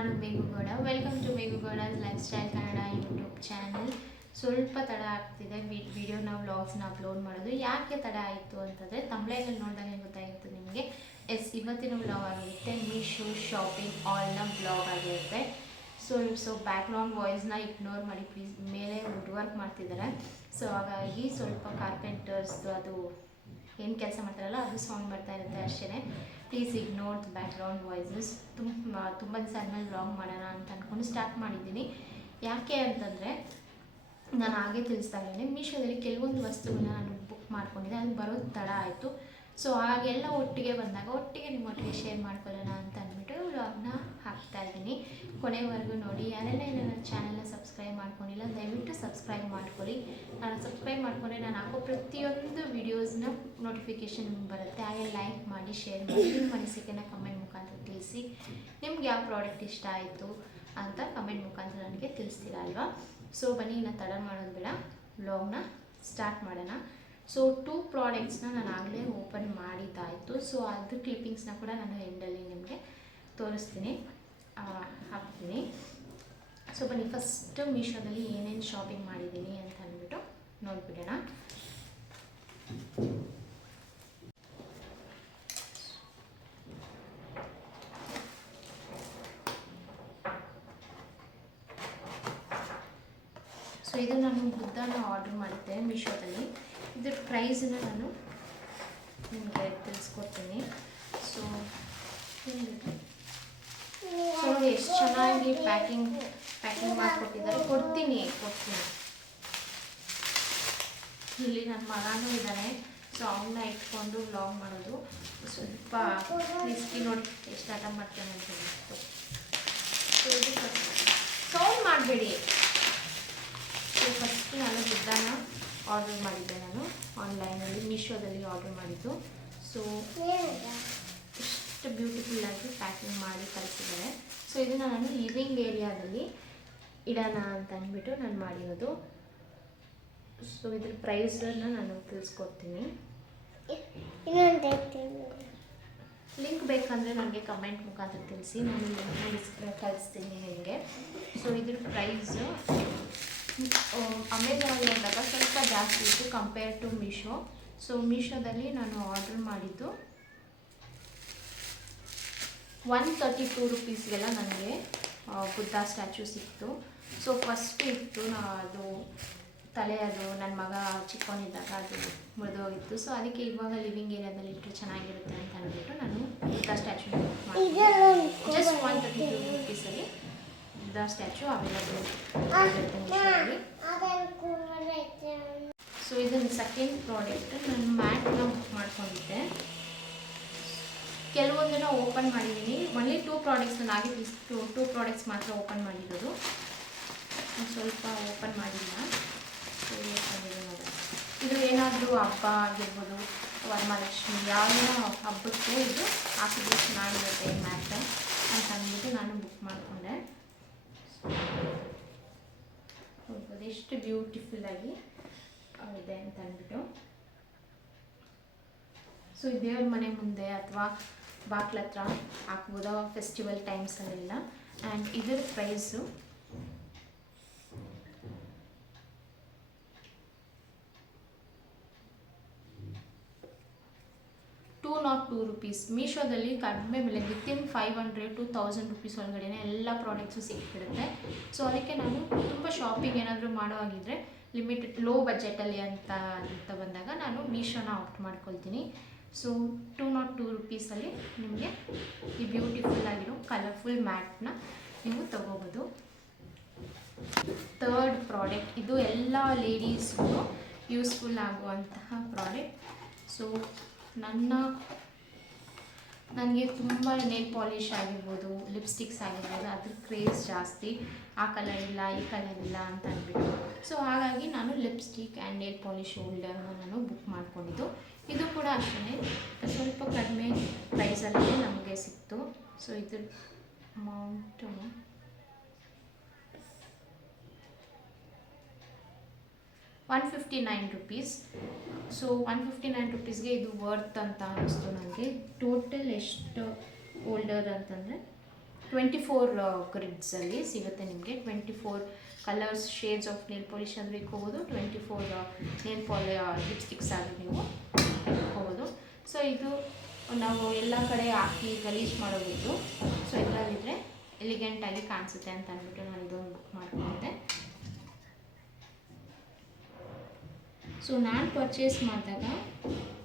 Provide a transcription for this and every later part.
ನಾನು ಮೇಘುಗೌಡ. Welcome to ಮೇಘುಗೌಡಸ್ life style Kannada YouTube channel. ಸ್ವಲ್ಪ ತಡ ಆಗ್ತಿದೆ ವಿಡಿಯೋನ ವ್ಲಾಗ್ಸ್ನ ಅಪ್ಲೋಡ್ ಮಾಡೋದು. ಯಾಕೆ ತಡ ಆಯಿತು ಅಂತಂದರೆ ತಮಿಳಲ್ಲಿ ನೋಡಿದಾಗ ಗೊತ್ತಾಗಿತ್ತು ನಿಮಗೆ. ಇವತ್ತಿನ ವ್ಲಾಗ್ ಆಗಿರುತ್ತೆ ಮೀಶೋ ಶಾಪಿಂಗ್ ಆಲ್ನ ವ್ಲಾಗ್ ಆಗಿರುತ್ತೆ. ಸೊ ಬ್ಯಾಕ್ಗ್ರೌಂಡ್ ವಾಯ್ಸ್ನ ಇಗ್ನೋರ್ ಮಾಡಿ ಪ್ಲೀಸ್. ಮೇಲೆ ವುಡ್ ವರ್ಕ್ ಮಾಡ್ತಿದ್ದಾರೆ, ಸೊ ಹಾಗಾಗಿ ಸ್ವಲ್ಪ ಕಾರ್ಪೆಂಟರ್ಸ್ದು ಅದು ಏನು ಕೆಲಸ ಮಾಡ್ತಾರಲ್ಲ ಅದು ಸೌಂಡ್ ಬರ್ತಾ ಇರುತ್ತೆ ಅಷ್ಟೇ. Please ignore the background voices. ತುಂಬ ದಿವಸ ಆದಮೇಲೆ ವ್ಲಾಗ್ ಮಾಡೋಣ ಅಂತ ಅಂದ್ಕೊಂಡು ಸ್ಟಾರ್ಟ್ ಮಾಡಿದ್ದೀನಿ. ಯಾಕೆ ಅಂತಂದರೆ ನಾನು ಹಾಗೆ ತಿಳಿಸ್ದಾಗಲೇ ಮೀಶೋದಲ್ಲಿ ಕೆಲವೊಂದು ವಸ್ತುಗಳನ್ನ ನಾನು ಬುಕ್ ಮಾಡ್ಕೊಂಡಿದ್ದೆ, ಅದು ಬರೋದು ತಡ ಆಯಿತು. ಸೊ ಹಾಗೆಲ್ಲ ಒಟ್ಟಿಗೆ ಬಂದಾಗ ನಿಮ್ಮೊಟ್ಟಿಗೆ ಶೇರ್ ಮಾಡ್ಕೊಳ್ಳೋಣ ಅಂತ ಅಂದ್ಬಿಟ್ಟು ವ್ಲಾಗ್ನ ಹಾಕ್ತಾ ಇದ್ದೀನಿ. ಕೊನೆವರೆಗೂ ನೋಡಿ. ಯಾರೆಲ್ಲ ನನ್ನ ಚಾನಲ್ನ ಸಬ್ಸ್ಕ್ರೈಬ್ ಮಾಡ್ಕೊಂಡಿಲ್ಲ ದಯವಿಟ್ಟು ಸಬ್ಸ್ಕ್ರೈಬ್ ಮಾಡ್ಕೊಳ್ಳಿ. ನಾನು ಸಬ್ಸ್ಕ್ರೈಬ್ ಮಾಡಿಕೊಂಡ್ರೆ ನಾನು ಹಾಕೋ ಪ್ರತಿಯೊಂದು ವೀಡಿಯೋಸ್ನ ನೋಟಿಫಿಕೇಷನ್ ನಿಮ್ಗೆ ಬರುತ್ತೆ. ಹಾಗೆ ಲೈಕ್ ಮಾಡಿ, ಶೇರ್ ಮಾಡಿ, ನಿಮ್ಮ ಅನಿಸಿಕೆನ ಕಮೆಂಟ್ ಮುಖಾಂತರ ತಿಳಿಸಿ. ನಿಮ್ಗೆ ಯಾವ ಪ್ರಾಡಕ್ಟ್ ಇಷ್ಟ ಆಯಿತು ಅಂತ ಕಮೆಂಟ್ ಮುಖಾಂತರ ನನಗೆ ತಿಳಿಸ್ತೀರ ಅಲ್ವಾ. ಸೊ ಬನ್ನಿ, ಇನ್ನು ತಡ ಮಾಡೋದು ಬೇಡ, ವ್ಲಾಗ್ನ ಸ್ಟಾರ್ಟ್ ಮಾಡೋಣ. ಸೊ 2 ಪ್ರಾಡಕ್ಟ್ಸ್ನ ನಾನು ಆಗಲೇ ಓಪನ್ ಮಾಡಿದ್ದಾಯಿತು. ಸೊ ಅದ್ರ ಕ್ಲಿಪ್ಪಿಂಗ್ಸ್ನ ಕೂಡ ನಾನು ಎಂಡಲ್ಲಿ ನಿಮಗೆ ತೋರಿಸ್ತೀನಿ, ಹಾಕ್ತೀನಿ. ಸೊ ಬನ್ನಿ, ಫಸ್ಟು ಮೀಶೋದಲ್ಲಿ ಏನೇನು ಶಾಪಿಂಗ್ ಮಾಡಿದ್ದೀನಿ ಅಂತ ಅಂದ್ಬಿಟ್ಟು ನೋಡಿಬಿಡೋಣ. ಸೊ ಇದು ನಾನು ಬುದ್ಧನ ಆರ್ಡರ್ ಮಾಡಿದ್ದೆ ಮೀಶೋದಲ್ಲಿ. ಇದ್ರ ಪ್ರೈಸನ್ನು ನಾನು ನಿಮಗೆ ತಿಳಿಸ್ಕೊಡ್ತೀನಿ. ಸೊ ನೋಡಿ ಎಷ್ಟು ಚೆನ್ನಾಗಿ ಪ್ಯಾಕಿಂಗ್ ಮಾಡಿಕೊಟ್ಟಿದ್ದಾರೆ. ಕೊಡ್ತೀನಿ. ಇಲ್ಲಿ ನನ್ನ ಮಗನೂ ಇದ್ದಾನೆ, ಸೊ ಅವನ್ನ ಇಟ್ಕೊಂಡು ವ್ಲಾಗ್ ಮಾಡೋದು ಸ್ವಲ್ಪ ರಿಸ್ಕಿ. ನೋಡಿ ಎಷ್ಟು ಆಟ ಮಾಡ್ತೇನೆ ಅಂತ ಹೇಳ್ಬಿಟ್ಟು. ಸೊ ಇದು ಸೌಂಡ್ ಮಾಡಬೇಡಿ. ಸೊ ಫಸ್ಟ್ ನಾನು ಬುದ್ಧನ ಆರ್ಡರ್ ಮಾಡಿದ್ದೆ, ನಾನು ಆನ್ಲೈನಲ್ಲಿ ಮೀಶೋದಲ್ಲಿ ಆರ್ಡರ್ ಮಾಡಿದ್ದು. ಸೊ ಎಷ್ಟು ಬ್ಯೂಟಿಫುಲ್ಲಾಗಿ ಪ್ಯಾಕಿಂಗ್ ಮಾಡಿ ಕಳಿಸಿದ್ದಾರೆ. ಸೊ ಇದನ್ನು ನಾನು ಲಿವಿಂಗ್ ಏರಿಯಾದಲ್ಲಿ ಇಡೋಣ ಅಂತ ಅಂದ್ಬಿಟ್ಟು ನಾನು ಮಾಡಿರೋದು. ಸೊ ಇದ್ರ ಪ್ರೈಸನ್ನು ನಾನು ತಿಳಿಸ್ಕೊಡ್ತೀನಿ. ಲಿಂಕ್ ಬೇಕಂದರೆ ನನಗೆ ಕಮೆಂಟ್ ಮುಖಾಂತರ ತಿಳಿಸಿ, ನಾನು ಲಿಂಕ್ ಕಳಿಸ್ತೀನಿ ಹೇಗೆ. ಸೊ ಇದ್ರ ಪ್ರೈಸು ಅಮೆಝಾನಲ್ಲಿ ನೋಡಿದಾಗ ಸ್ವಲ್ಪ ಜಾಸ್ತಿ ಇತ್ತು ಕಂಪೇರ್ ಟು ಮೀಶೋ. ಸೊ ಮೀಶೋದಲ್ಲಿ ನಾನು ಆರ್ಡರ್ ಮಾಡಿದ್ದು 132 ರುಪೀಸ್ಗೆಲ್ಲ ನನಗೆ ಬುದ್ಧ ಸ್ಟ್ಯಾಚ್ಯೂ ಸಿಕ್ತು. ಸೊ ಫಸ್ಟ್ ಇತ್ತು ಅದು ತಲೆ, ಅದು ನನ್ನ ಮಗ ಚಿಕ್ಕವನಿದ್ದಾಗ ಅದು ಮುರಿದೋಗಿತ್ತು. ಸೊ ಅದಕ್ಕೆ ಇವಾಗ ಲಿವಿಂಗ್ ಏರಿಯಾದಲ್ಲಿ ಇಟ್ಟರೆ ಚೆನ್ನಾಗಿರುತ್ತೆ ಅಂತ ಅಂದ್ಬಿಟ್ಟು ನಾನು ಬುದ್ಧ ಸ್ಟ್ಯಾಚ್ಯೂ ಮಾಡಿದ್ದೆ. ಜಸ್ಟ್ 132 ರುಪೀಸಲ್ಲಿ ಬುದ್ಧ ಸ್ಟ್ಯಾಚ್ಯೂ ಅವೈಲಬಲ್ ಆಗುತ್ತೆ. ಸೊ ಇದನ್ನು ಸೆಕೆಂಡ್ ಪ್ರಾಡಕ್ಟ್, ನಾನು ಮ್ಯಾಟ್ನ ಬುಕ್ ಮಾಡ್ಕೊಂಡಿದ್ದೆ. ಕೆಲವೊಂದನ್ನು ಓಪನ್ ಮಾಡಿದ್ದೀನಿ. ಒನ್ಲಿ 2 ಪ್ರಾಡಕ್ಟ್ಸ್ ನಾನು ಆಗಿ 2 ಪ್ರಾಡಕ್ಟ್ಸ್ ಮಾತ್ರ ಓಪನ್ ಮಾಡಿರೋದು, ಸ್ವಲ್ಪ ಓಪನ್ ಮಾಡಿಲ್ಲ. ಸೊ ಇದು ಏನಾದರೂ ಹಬ್ಬ ಆಗಿರ್ಬೋದು, ವರಮಹಾಲಕ್ಷ್ಮಿ ಯಾವುದೋ ಹಬ್ಬಕ್ಕೆ ಇದು ಹಾಕಿದ್ರೆ ಚೆನ್ನಾಗಿರುತ್ತೆ ಮ್ಯಾಟ್ ಅಂತ ಅಂದ್ಬಿಟ್ಟು ನಾನು ಬುಕ್ ಮಾಡಿಕೊಂಡೆ. ನೋಡ್ಬೋದು ಎಷ್ಟು ಬ್ಯೂಟಿಫುಲ್ಲಾಗಿ ಇದೆ ಅಂತ ಅಂದ್ಬಿಟ್ಟು. ಸೊ ದೇವ್ರ ಮನೆ ಮುಂದೆ ಅಥವಾ ಬಾಕ್ಲ ಹತ್ರ ಹಾಕ್ಬೋದು ಫೆಸ್ಟಿವಲ್ ಟೈಮ್ಸಲ್ಲೆಲ್ಲ. ಆ್ಯಂಡ್ ಇದರ ಪ್ರೈಸು ₹202. ಮೀಶೋದಲ್ಲಿ ಕಡಿಮೆ ಬೆಲೆ, ವಿತಿನ್ 500 to 1000 ರುಪೀಸ್ ಒಳಗಡೆ ಎಲ್ಲ ಪ್ರಾಡಕ್ಟ್ಸು ಸಿಕ್ಬಿಡುತ್ತೆ. ಸೊ ಅದಕ್ಕೆ ನಾನು ತುಂಬ ಶಾಪಿಂಗ್ ಏನಾದರೂ ಮಾಡೋವಾಗಿದ್ದರೆ ಲಿಮಿಟೆಡ್ ಲೋ ಬಜೆಟಲ್ಲಿ ಅಂತ ಬಂದಾಗ ನಾನು ಮೀಶೋನ ಆಪ್ಟ್ ಮಾಡ್ಕೊಳ್ತೀನಿ. ಸೊ 202 ರುಪೀಸಲ್ಲಿ ನಿಮಗೆ ಈ ಬ್ಯೂಟಿಫುಲ್ಲಾಗಿರೋ ಕಲರ್ಫುಲ್ ಮ್ಯಾಟ್ನ ನೀವು ತಗೋಬೋದು. ಥರ್ಡ್ ಪ್ರಾಡಕ್ಟ್, ಇದು ಎಲ್ಲ ಲೇಡೀಸ್ಗೂ ಯೂಸ್ಫುಲ್ ಆಗುವಂತಹ ಪ್ರಾಡಕ್ಟ್. ಸೊ ನನಗೆ ತುಂಬ ನೇಲ್ ಪಾಲಿಷ್ ಆಗಿರ್ಬೋದು, ಲಿಪ್ಸ್ಟಿಕ್ಸ್ ಆಗಿರ್ಬೋದು, ಅದ್ರ ಕ್ರೇಜ್ ಜಾಸ್ತಿ. ಆ ಕಲರ್ ಇಲ್ಲ, ಈ ಕಲರ್ ಇಲ್ಲ ಅಂತ ಅಂದ್ಬಿಟ್ಟು. ಸೊ ಹಾಗಾಗಿ ನಾನು ಲಿಪ್ಸ್ಟಿಕ್ ಆ್ಯಂಡ್ ನೇಲ್ ಪಾಲಿಷ್ ಹೋಲ್ಡರ್ನ ನಾನು ಬುಕ್ ಮಾಡ್ಕೊಂಡಿದ್ದು. ಇದು ಕೂಡ ಅಷ್ಟೇ ಸ್ವಲ್ಪ ಕಡಿಮೆ ಪ್ರೈಸಲ್ಲೇ ನಮಗೆ ಸಿಕ್ತು. ಸೊ ಇದ್ರ ಅಮೌಂಟು ₹159. ಸೊ 159 ರುಪೀಸ್ಗೆ ಇದು ವರ್ತ್ ಅಂತ ಅನ್ನಿಸ್ತು ನನಗೆ. ಟೋಟಲ್ ಎಷ್ಟು ಹೋಲ್ಡರ್ ಅಂತಂದರೆ 24 ಗ್ರಿಡ್ಸಲ್ಲಿ ಸಿಗುತ್ತೆ ನಿಮಗೆ. 24 colours shades of nail polish ಅಂದರೆ ಇಟ್ಕೋಬೋದು, 24 ಲಿಪ್ಸ್ಟಿಕ್ಸ್ ಆದರೂ ನೀವು ಇಟ್ಕೋಬೋದು. ಸೊ ಇದು ನಾವು ಎಲ್ಲ ಕಡೆ ಹಾಕಿ ಗಲೀಜು ಮಾಡೋದಿದ್ದು, ಸೊ ಇದರಲ್ಲಿದ್ದರೆ ಎಲಿಗೆಂಟಾಗಿ ಕಾಣಿಸುತ್ತೆ ಅಂತ ಅಂದ್ಬಿಟ್ಟು ನಾನು ಇದೊಂದು ಬುಕ್ ಮಾಡ್ಕೊಂಡಿದ್ದೆ. ಸೊ ನಾನು ಪರ್ಚೇಸ್ ಮಾಡಿದಾಗ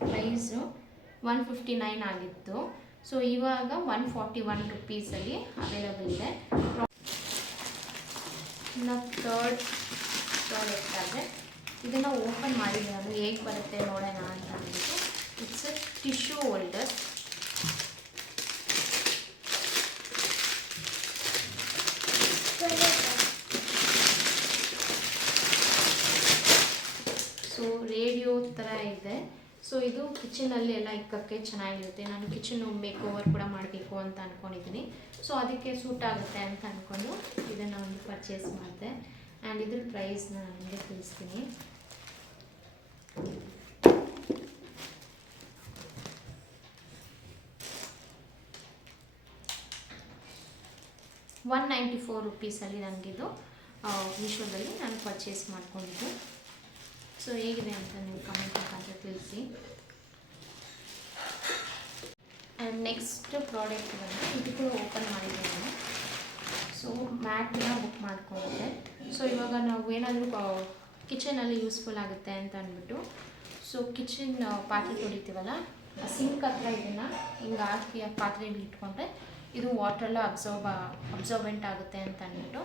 ಪ್ರೈಸು 159 ಆಗಿತ್ತು. ಸೊ ಇವಾಗ 141 ರುಪೀಸಲ್ಲಿ ಅವೈಲಬಲ್ ಇದೆ. ಇನ್ನು ಥರ್ಡ್ ಪ್ರಾಡಕ್ಟ್ ಆದರೆ ಇದನ್ನು ಓಪನ್ ಮಾಡಿದೆ ನಾನು, ಹೇಗೆ ಬರುತ್ತೆ ನೋಡೋಣ ಅಂತ ಅಂದ್ಬಿಟ್ಟು. It's tissue holder. So radio ಥರ ಇದೆ. ಸೊ ಇದು ಕಿಚನಲ್ಲಿ ಎಲ್ಲ ಇಕ್ಕಕ್ಕೆ ಚೆನ್ನಾಗಿರುತ್ತೆ. ನಾನು ಕಿಚನ್ ಮೇಕ್ ಓವರ್ ಕೂಡ ಮಾಡಬೇಕು ಅಂತ ಅಂದ್ಕೊಂಡಿದ್ದೀನಿ. ಸೊ ಅದಕ್ಕೆ ಸೂಟ್ ಆಗುತ್ತೆ ಅಂತ ಅಂದ್ಕೊಂಡು ಇದನ್ನು ಒಂದು ಪರ್ಚೇಸ್ ಮಾಡಿದೆ. ಆ್ಯಂಡ್ ಇದ್ರ ಪ್ರೈಸ್ನ ನಿಮಗೆ ತಿಳಿಸ್ತೀನಿ. $194 ರುಪೀಸಲ್ಲಿ ನನಗಿದು ಮೀಶೋದಲ್ಲಿ ನಾನು ಪರ್ಚೇಸ್ ಮಾಡ್ಕೊಂಡಿದ್ದು. ಸೊ ಹೇಗಿದೆ ಅಂತ ನೀವು ಕಮೆಂಟ್ ಮುಖಾಂತರ ತಿಳಿಸಿ. ಆ್ಯಂಡ್ ನೆಕ್ಸ್ಟ್ ಪ್ರಾಡಕ್ಟ್ ಬಂದು ಇದು ಕೂಡ ಓಪನ್ ಮಾಡಿದ್ದೆ ನಾನು. ಸೊ ಮ್ಯಾಟ್ನ ಬುಕ್ ಮಾಡ್ಕೊಂಡಿದ್ದೆ. ಸೊ ಇವಾಗ ನಾವು ಏನಾದರೂ ಕಿಚನಲ್ಲಿ ಯೂಸ್ಫುಲ್ ಆಗುತ್ತೆ ಅಂತ ಅಂದ್ಬಿಟ್ಟು, ಸೊ ಕಿಚನ್ ಪಾತ್ರೆ ತೊಳಿತೀವಲ್ಲ, ಸಿಂಕ್ ಹತ್ರ ಇದನ್ನು ಹಿಂಗೆ ಹಾಕಿ ಆ ಪಾತ್ರೆಯಲ್ಲಿ ಇಟ್ಕೊಂಡ್ರೆ ಇದು ವಾಟ್ರೆಲ್ಲ ಅಬ್ಸರ್ವೆಂಟ್ ಆಗುತ್ತೆ ಅಂತ ಅಂದ್ಬಿಟ್ಟು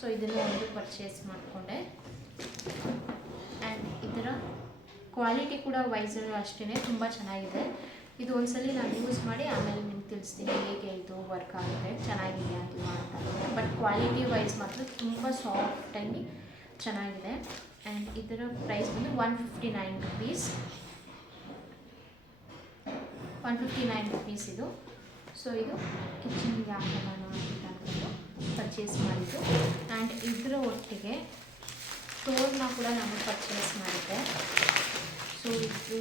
ಸೊ ಇದನ್ನು ಒಂದು ಪರ್ಚೇಸ್ ಮಾಡಿಕೊಂಡೆ. ಆ್ಯಂಡ್ ಇದರ ಕ್ವಾಲಿಟಿ ಕೂಡ ವೈಸರು ಅಷ್ಟೇ ತುಂಬ ಚೆನ್ನಾಗಿದೆ. ಇದು ಒಂದ್ಸಲಿ ನಾನು ಯೂಸ್ ಮಾಡಿ ಆಮೇಲೆ ನಿಮ್ಗೆ ತಿಳಿಸ್ತೀನಿ ಹೇಗೆ ಇದು ವರ್ಕ್ ಆಗುತ್ತೆ, ಚೆನ್ನಾಗಿದೆ ಅಂತ ಅಂತ. ಬಟ್ ಕ್ವಾಲಿಟಿ ವೈಸ್ ಮಾತ್ರ ತುಂಬ ಸಾಫ್ಟಾಗಿ ಚೆನ್ನಾಗಿದೆ. ಆ್ಯಂಡ್ ಇದರ ಪ್ರೈಸ್ ಬಂದು 159 ರುಪೀಸ್. 159 ರುಪೀಸ್ ಇದು. ಸೊ ಇದು ಕಿಚನ್ಗೆ ಹಾಕೋಣ ಅಂತ ಅಂದ್ಕೊಂಡು ಪರ್ಚೇಸ್ ಮಾಡಿದ್ದು. ಆ್ಯಂಡ್ ಇದರ ಒಟ್ಟಿಗೆ ಸ್ಟೋರ್ನ ಕೂಡ ನಾನು ಪರ್ಚೇಸ್ ಮಾಡಿದ್ದೆ. ಸೊ ಇದು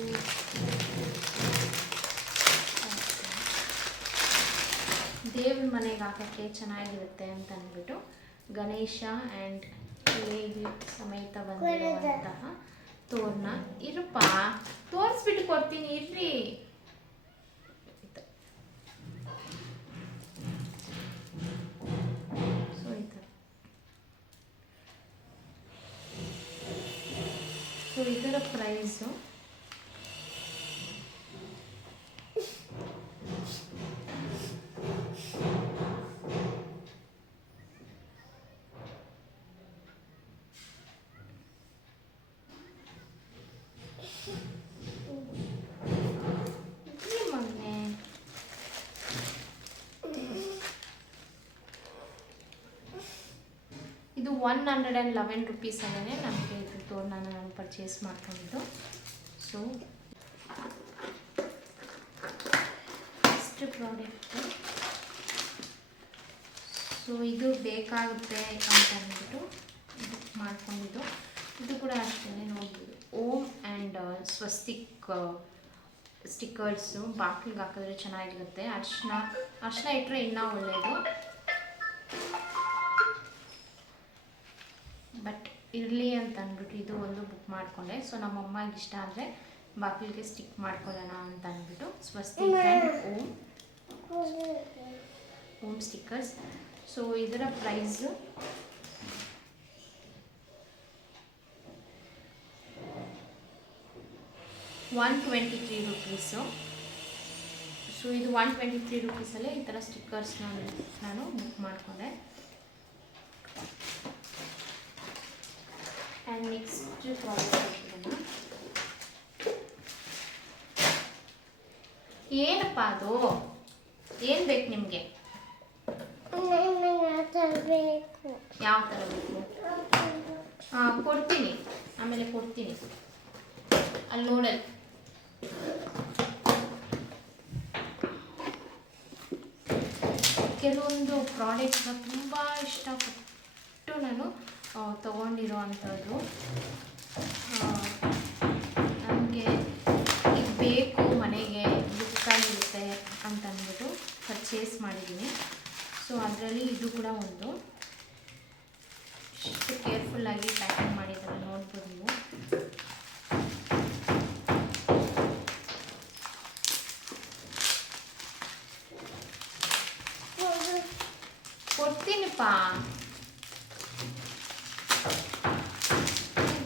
ದೇವ್ರ ಮನೆಗೆ ಹಾಕೋಕ್ಕೆ ಚೆನ್ನಾಗಿರುತ್ತೆ ಅಂತ ಅಂದ್ಬಿಟ್ಟು ಗಣೇಶ ಆ್ಯಂಡ್ ಲೇಡಿ ಸಮೇತ ಬಂದಿರುವಂತಹ ತೋರಣ. ಇರಪ್ಪ ತೋರಿಸ್ಬಿಟ್ಟು ಕೊಡ್ತೀನಿ ಇರ್ರಿ. ಸೊ ಇದು ಸೊ ಇದರ ಪ್ರೈಸು ಇದು 111 ರುಪೀಸಲ್ಲೇ ನಮಗೆ ಇದು ತೋರಣ ನಾನು ಪರ್ಚೇಸ್ ಮಾಡ್ಕೊಂಡಿದ್ದು. ಸೊ ನೆಕ್ಸ್ಟ್ ಪ್ರಾಡಕ್ಟು, ಸೊ ಇದು ಬೇಕಾಗುತ್ತೆ ಅಂತ ಅಂದ್ಬಿಟ್ಟು ಬುಕ್ ಮಾಡ್ಕೊಂಡಿದ್ದು. ಇದು ಕೂಡ ಅಷ್ಟೇ ನೋಡ್ಬೋದು, ಓಮ್ ಆ್ಯಂಡ್ ಸ್ವಸ್ತಿಕ್ ಸ್ಟಿಕ್ಕರ್ಸು ಬಾಕ್ಲಿಗೆ ಹಾಕಿದ್ರೆ ಚೆನ್ನಾಗಿರುತ್ತೆ. ಅರ್ಶಿನ ಇಟ್ಟರೆ ಇನ್ನೂ ಒಳ್ಳೆಯದು. ಬಟ್ ಇರಲಿ ಅಂತ ಅಂದ್ಬಿಟ್ಟು ಇದು ಒಂದು ಬುಕ್ ಮಾಡಿಕೊಂಡೆ. ಸೊ ನಮ್ಮಮ್ಮಗೆ ಇಷ್ಟ ಆದರೆ ಬಾಗಿಲಿಗೆ ಸ್ಟಿಕ್ ಮಾಡ್ಕೊಳ್ಳೋಣ ಅಂತ ಅಂದ್ಬಿಟ್ಟು swastik and Om stickers. So ಇದರ ಪ್ರೈಸು $123 ರುಪೀಸು. ಸೊ ಇದು 123 ರುಪೀಸಲ್ಲೇ ಈ ಥರ ಸ್ಟಿಕ್ಕರ್ಸ್ನ ನಾನು ಬುಕ್ ಮಾಡಿಕೊಂಡೆ. ಆ್ಯಂಡ್ ನೆಕ್ಸ್ಟ್ ಪ್ರಾಡಕ್ಟ್ ಏನಪ್ಪ ಅದು, ಏನು ಬೇಕು ನಿಮಗೆ? ಯಾವ ಥರ ಬೇಕು? ಕೊಡ್ತೀನಿ, ಆಮೇಲೆ ಕೊಡ್ತೀನಿ, ಅಲ್ಲಿ ನೋಡಲ್ಲಿ. ಕೆಲವೊಂದು ಪ್ರಾಡಕ್ಟ್ನ ತುಂಬ ಇಷ್ಟಪಟ್ಟು ನಾನು ತೊಗೊಂಡಿರೋ ಅಂಥದ್ದು. ನನಗೆ ಇದು ಬೇಕು ಮನೆಗೆ, ಲುಕ್ಕಾಗಿರುತ್ತೆ ಅಂತ ಅಂದ್ಬಿಟ್ಟು ಪರ್ಚೇಸ್ ಮಾಡಿದ್ದೀನಿ. ಸೊ ಸೊ ಅದರಲ್ಲಿ ಇದು ಕೂಡ ಒಂದು ಇಷ್ಟು ಕೇರ್ಫುಲ್ಲಾಗಿ ಪ್ಯಾಕಿಂಗ್ ಮಾಡಿದ್ದಾರೆ ನೋಡ್ಬೋದು ನೀವು. ಕೊಡ್ತೀನಿಪ್ಪ,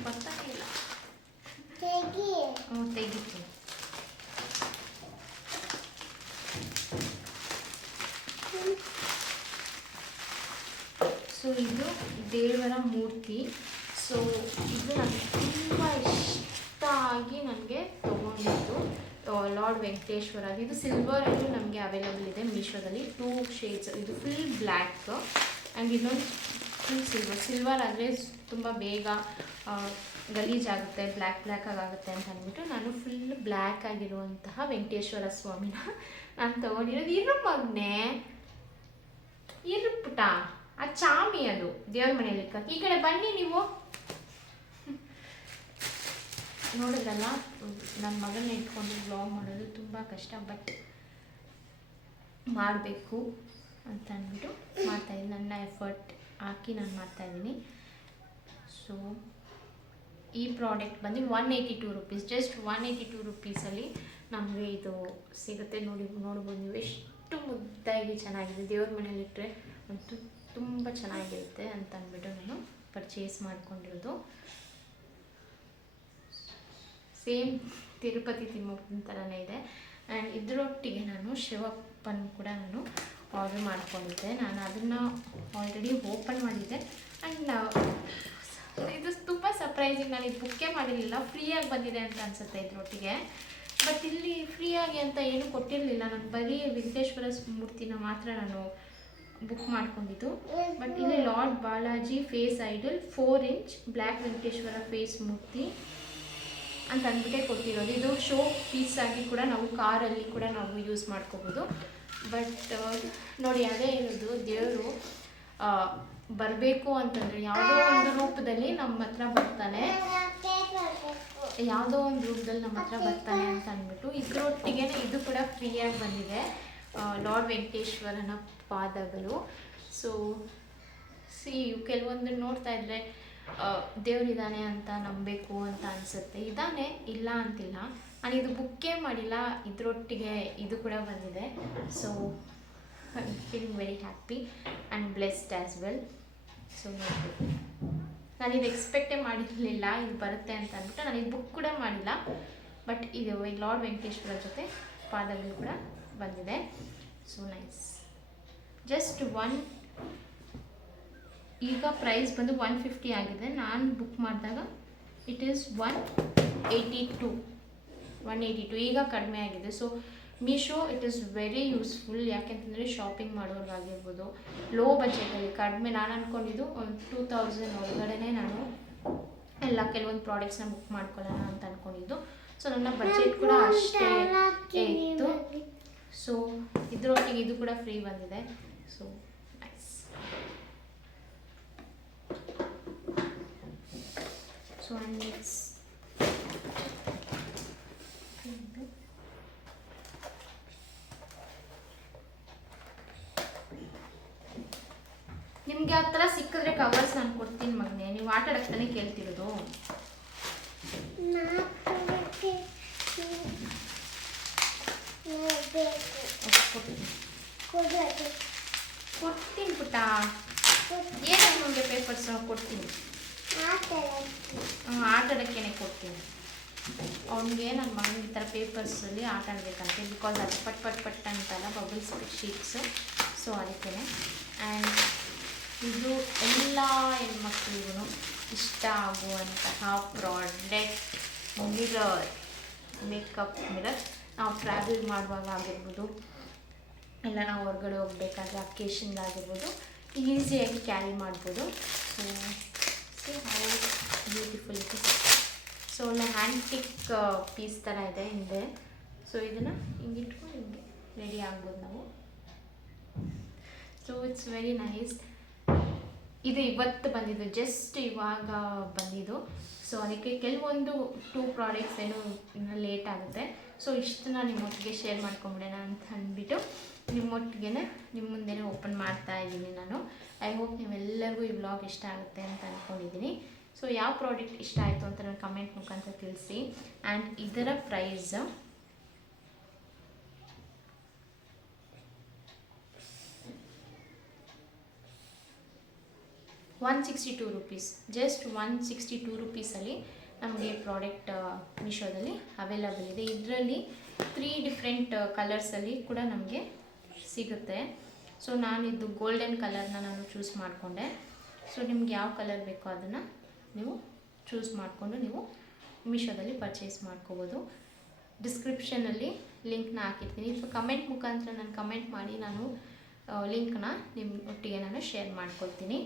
ಗೊತ್ತಾಗಿಲ್ಲ. ತೆಗಿತೀನಿ. ಸೊ ಇದು ದೇವರ ಮೂರ್ತಿ. ಸೊ ಇದು ನನಗೆ ತುಂಬ ಇಷ್ಟ ಆಗಿ ನನಗೆ ತೊಗೊಂಡಿದ್ದು ಲಾರ್ಡ್ ವೆಂಕಟೇಶ್ವರ. ಇದು ಸಿಲ್ವರಲ್ಲೂ ನಮಗೆ ಅವೈಲಬಲ್ ಇದೆ ಮೀಶೋದಲ್ಲಿ. 2 ಶೇಡ್ಸ್, ಇದು ಫುಲ್ ಬ್ಲ್ಯಾಕ್ ಆ್ಯಂಡ್ ಇನ್ನೊಂದು ಫುಲ್ ಸಿಲ್ವರ್ ಆದರೆ ತುಂಬ ಬೇಗ ಗಲೀಜಾಗುತ್ತೆ, ಬ್ಲ್ಯಾಕ್ ಆಗುತ್ತೆ ಅಂತ ಅಂದ್ಬಿಟ್ಟು ನಾನು ಫುಲ್ ಬ್ಲ್ಯಾಕ್ ಆಗಿರುವಂತಹ ವೆಂಕಟೇಶ್ವರ ಸ್ವಾಮಿನ ನಾನು ತೊಗೊಂಡಿರೋದು. ಇರು ಮಗನೆ, ಇರು ಪುಟ, ಆ ಚಾಮಿ ಅದು ದೇವ್ರ ಮನೆಯಲ್ಲಿ ಈ ಕಡೆ ಬನ್ನಿ ನೀವು. ನೋಡಿದ್ರಲ್ಲ, ನನ್ನ ಮಗನ ಇಟ್ಕೊಂಡು ಬ್ಲಾಗ್ ಮಾಡೋದು ತುಂಬ ಕಷ್ಟ, ಬಟ್ ಮಾಡಬೇಕು ಅಂತ ಅಂದ್ಬಿಟ್ಟು ಮಾಡ್ತಾಯಿದ್ದೀನಿ. ನನ್ನ ಎಫರ್ಟ್ ಹಾಕಿ ನಾನು ಮಾಡ್ತಾಯಿದ್ದೀನಿ. ಸೊ ಈ ಪ್ರಾಡಕ್ಟ್ ಬಂದು 182 ರುಪೀಸ್, ಜಸ್ಟ್ 182 ರುಪೀಸಲ್ಲಿ ನಮಗೆ ಇದು ಸಿಗುತ್ತೆ. ನೋಡ್ಬೋದು ನೀವು ಎಷ್ಟು ಮುದ್ದಾಗಿ ಚೆನ್ನಾಗಿದೆ. ದೇವ್ರ ಮನೇಲಿಟ್ಟರೆ ಅಂತೂ ತುಂಬ ಚೆನ್ನಾಗಿರುತ್ತೆ ಅಂತ ಅಂದ್ಬಿಟ್ಟು ನಾನು ಪರ್ಚೇಸ್ ಮಾಡ್ಕೊಂಡಿರೋದು. ಸೇಮ್ ತಿರುಪತಿ ತಿಮ್ಮಪ್ಪನ ಥರನೇ ಇದೆ. ಆ್ಯಂಡ್ ಇದರೊಟ್ಟಿಗೆ ನಾನು ಶಿವಪ್ಪನ ಕೂಡ ನಾನು ಆರ್ಡರ್ ಮಾಡ್ಕೊಂಡಿದ್ದೆ. ನಾನು ಅದನ್ನು ಆಲ್ರೆಡಿ ಓಪನ್ ಮಾಡಿದ್ದೆ. ಆ್ಯಂಡ್ ಇದು ತುಂಬ ಸರ್ಪ್ರೈಸಿಂಗ್. ನಾನು ಇದು ಬುಕ್ಕೇ ಮಾಡಿರಲಿಲ್ಲ, ಫ್ರೀಯಾಗಿ ಬಂದಿದೆ ಅಂತ ಅನಿಸುತ್ತೆ ಇದರೊಟ್ಟಿಗೆ. ಬಟ್ ಇಲ್ಲಿ ಫ್ರೀಯಾಗಿ ಅಂತ ಏನೂ ಕೊಟ್ಟಿರಲಿಲ್ಲ. ನಾನು ಬರೀ ವೆಂಕಟೇಶ್ವರ ಮೂರ್ತಿನ ಮಾತ್ರ ನಾನು ಬುಕ್ ಮಾಡ್ಕೊಂಡಿದ್ದು. ಬಟ್ ಇಲ್ಲಿ lord Balaji face idol 4 inch black Venkateshwara face ಮೂರ್ತಿ ಅಂತ ಅಂದ್ಬಿಟ್ಟೆ ಕೊಟ್ಟಿರೋದು. ಇದು ಶೋ ಪೀಸ್ ಆಗಿ ಕೂಡ ನಾವು ಕಾರಲ್ಲಿ ಕೂಡ ನಾವು ಯೂಸ್ ಮಾಡ್ಕೋಬೋದು. ಬಟ್ ನೋಡಿ, ಅದೇ ಇರೋದು, ದೇವರು ಬರಬೇಕು ಅಂತಂದರೆ ಯಾವುದೋ ಒಂದು ರೂಪದಲ್ಲಿ ನಮ್ಮ ಹತ್ರ ಬರ್ತಾನೆ, ಯಾವುದೋ ಒಂದು ರೂಪದಲ್ಲಿ ನಮ್ಮ ಹತ್ರ ಬರ್ತಾನೆ ಅಂತ ಅಂದ್ಬಿಟ್ಟು ಇದರೊಟ್ಟಿಗೆ ಇದು ಕೂಡ ಫ್ರೀಯಾಗಿ ಬಂದಿದೆ, ಲಾರ್ಡ್ ವೆಂಕಟೇಶ್ವರನ ಪಾದಗಳು. ಸೊ ಕೆಲವೊಂದು ನೋಡ್ತಾ ಇದ್ದರೆ ದೇವರಿದ್ದಾನೆ ಅಂತ ನಂಬಬೇಕು ಅಂತ ಅನಿಸುತ್ತೆ. ಇದ್ದಾನೆ, ಇಲ್ಲ ಅಂತಿಲ್ಲ. ನಾನು ಇದು ಬುಕ್ಕೇ ಮಾಡಿಲ್ಲ, ಇದರೊಟ್ಟಿಗೆ ಇದು ಕೂಡ ಬಂದಿದೆ. So I am feeling very happy and blessed as well. So ನಾನು ಇದು ಎಕ್ಸ್ಪೆಕ್ಟೇ ಮಾಡಿರಲಿಲ್ಲ ಇದು ಬರುತ್ತೆ ಅಂತ ಅಂದ್ಬಿಟ್ಟು. ನಾನು ಇದು ಬುಕ್ ಕೂಡ ಮಾಡಿಲ್ಲ, ಬಟ್ ಇದು ಲಾರ್ಡ್ ವೆಂಕಟೇಶ್ವರ ಜೊತೆ ಪಾದಗಳು ಕೂಡ ಬಂದಿದೆ. So nice. ಜಸ್ಟ್ ಈಗ ಪ್ರೈಸ್ ಬಂದು 150 ಆಗಿದೆ. ನಾನು ಬುಕ್ ಮಾಡಿದಾಗ ಇಟ್ ಈಸ್ 182. ಈಗ ಕಡಿಮೆ ಆಗಿದೆ. So Meesho it is very useful. ಯಾಕೆಂತಂದರೆ ಶಾಪಿಂಗ್ ಮಾಡೋರಿಗಾಗಿರ್ಬೋದು, ಲೋ ಬಜೆಟಲ್ಲಿ ಕಡಿಮೆ, ನಾನು ಅಂದ್ಕೊಂಡಿದ್ದು ಒಂದು 2000 ಒಳಗಡೆ ನಾನು ಕೆಲವೊಂದು ಪ್ರಾಡಕ್ಟ್ಸ್ನ ಬುಕ್ ಮಾಡ್ಕೊಳ್ಳೋಣ ಅಂತ ಅಂದ್ಕೊಂಡಿದ್ದು. ಸೊ ನನ್ನ ಬಜೆಟ್ ಕೂಡ ಅಷ್ಟೇ ಇತ್ತು. ಸೊ ಇದರೊಟ್ಟಿಗೆ ಇದು ಕೂಡ ಫ್ರೀ ಬಂದಿದೆ. So nice. So and next ನಿಮಗೆ ಆ ಥರ ಸಿಕ್ಕಿದ್ರೆ ಕವರ್ಸ್ ನಾನು ಕೊಡ್ತೀನಿ ಮಗನೇ. ನೀವು ಆಟ ಆಡಕ್ತಾನೆ ಕೇಳ್ತಿರೋದು. ಕೊಡ್ತೀನಿ ಪುಟ್ಟ, ಏನು ನಿಮಗೆ ಪೇಪರ್ಸ್ ಕೊಡ್ತೀನಿ. ಆಟ ಆಡೋಕ್ಕೇನೆ ಕೊಡ್ತೀನಿ. ಅವನಿಗೆ ನನ್ನ ಮಗನಿಗೆ ಈ ಥರ ಪೇಪರ್ಸಲ್ಲಿ ಆಟ ಆಡಬೇಕಂತೆ. ಬಿಕಾಸ್ ಅದು ಪಟ್ ಅಂತಲ್ಲ ಬಬಲ್ಸ್ ಶೀಟ್ಸು. ಸೊ ಅದಕ್ಕೇ. ಆ್ಯಂಡ್ ಇದು ಎಲ್ಲ ಹೆಣ್ಮಕ್ಳಿಗೂ ಇಷ್ಟ ಆಗುವಂತಹ ಪ್ರಾಡಕ್ಟ್, ಮಿರರ್, ಮೇಕಪ್ ಮಿರರ್. ನಾವು ಟ್ರಾವೆಲ್ ಮಾಡುವಾಗ ಆಗಿರ್ಬೋದು, ಇಲ್ಲ ನಾವು ಹೊರಗಡೆ ಹೋಗ್ಬೇಕಾದ್ರೆ ಅಕೇಶನ್ಗಾಗಿರ್ಬೋದು ಈಸಿಯಾಗಿ ಕ್ಯಾರಿ ಮಾಡ್ಬೋದು. So how beautiful it is. So ಒಳ್ಳೆ ಹ್ಯಾಂಟಿಕ್ ಪೀಸ್ ಥರ ಇದೆ ಹಿಂದೆ. ಸೊ ಇದನ್ನು ಹಿಂಗೆ ಇಟ್ಕೊಂಡು ಹಿಂಗೆ ರೆಡಿ ಆಗ್ಬೋದು ನಾವು. So it's very nice. ಇದು ಇವತ್ತು ಬಂದಿದ್ದು, ಜಸ್ಟ್ ಇವಾಗ ಬಂದಿದ್ದು. ಸೊ ಅದಕ್ಕೆ ಕೆಲವೊಂದು 2 ಪ್ರಾಡಕ್ಟ್ಸ್ ಏನೋ ಇನ್ನೂ ಲೇಟ್ ಆಗುತ್ತೆ. ಸೊ ಇಷ್ಟನ್ನ ನಿಮ್ಮೊಟ್ಟಿಗೆ ಶೇರ್ ಮಾಡ್ಕೊಂಬಿಡೋಣ ಅಂತ ಅಂದ್ಬಿಟ್ಟು ನಿಮ್ಮೊಟ್ಟಿಗೆ ನಿಮ್ಮ ಮುಂದೆನೇ ಓಪನ್ ಮಾಡ್ತಾ ಇದ್ದೀನಿ ನಾನು. ಐ ಹೋಪ್ ನೀವೆಲ್ಲರಿಗೂ ಈ ವ್ಲಾಗ್ ಇಷ್ಟ ಆಗುತ್ತೆ ಅಂತ ಅಂದ್ಕೊಂಡಿದ್ದೀನಿ. ಸೊ ಯಾವ ಪ್ರಾಡಕ್ಟ್ ಇಷ್ಟ ಆಯಿತು ಅಂತ ನಾನು ಕಮೆಂಟ್ ಮುಖಾಂತರ ತಿಳಿಸಿ. ಆ್ಯಂಡ್ ಇದರ ಪ್ರೈಸ್ ₹162, ಜಸ್ಟ್ ₹162 ನಮಗೆ ಪ್ರಾಡಕ್ಟ್ ಮೀಶೋದಲ್ಲಿ ಅವೈಲಬಲ್ ಇದೆ. ಇದರಲ್ಲಿ 3 ಡಿಫ್ರೆಂಟ್ ಕಲರ್ಸಲ್ಲಿ ಕೂಡ ನಮಗೆ ಸಿಗುತ್ತೆ. ಸೊ ನಾನಿದ್ದು ಗೋಲ್ಡನ್ ಕಲರ್ನ ನಾನು ಚೂಸ್ ಮಾಡಿಕೊಂಡೆ. ಸೊ ನಿಮ್ಗೆ ಯಾವ ಕಲರ್ ಬೇಕೋ ಅದನ್ನು ನೀವು ಚೂಸ್ ಮಾಡಿಕೊಂಡು ನೀವು ಮೀಶೋದಲ್ಲಿ ಪರ್ಚೇಸ್ ಮಾಡ್ಕೋಬೋದು. ಡಿಸ್ಕ್ರಿಪ್ಷನಲ್ಲಿ ಲಿಂಕ್ನ ಹಾಕಿರ್ತೀನಿ, ಅಥವಾ ಕಮೆಂಟ್ ಮುಖಾಂತರ ನಾನು ಕಮೆಂಟ್ ಮಾಡಿ ನಾನು ಲಿಂಕ್ನ ನಿಮ್ಮ ಒಟ್ಟಿಗೆ ನಾನು ಶೇರ್ ಮಾಡ್ಕೊಳ್ತೀನಿ.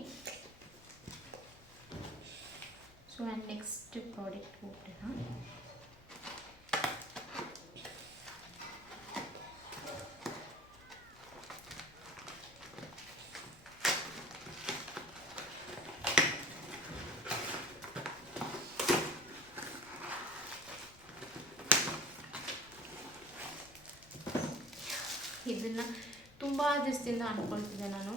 ಸೊ ನಾನು ನೆಕ್ಸ್ಟ್ ಪ್ರಾಡಕ್ಟ್ ಹೋಗ್ತೀರಾ. ಇದನ್ನು ತುಂಬ ದಿವಸದಿಂದ ಅಂದ್ಕೊಳ್ತಿದ್ದೆ ನಾನು,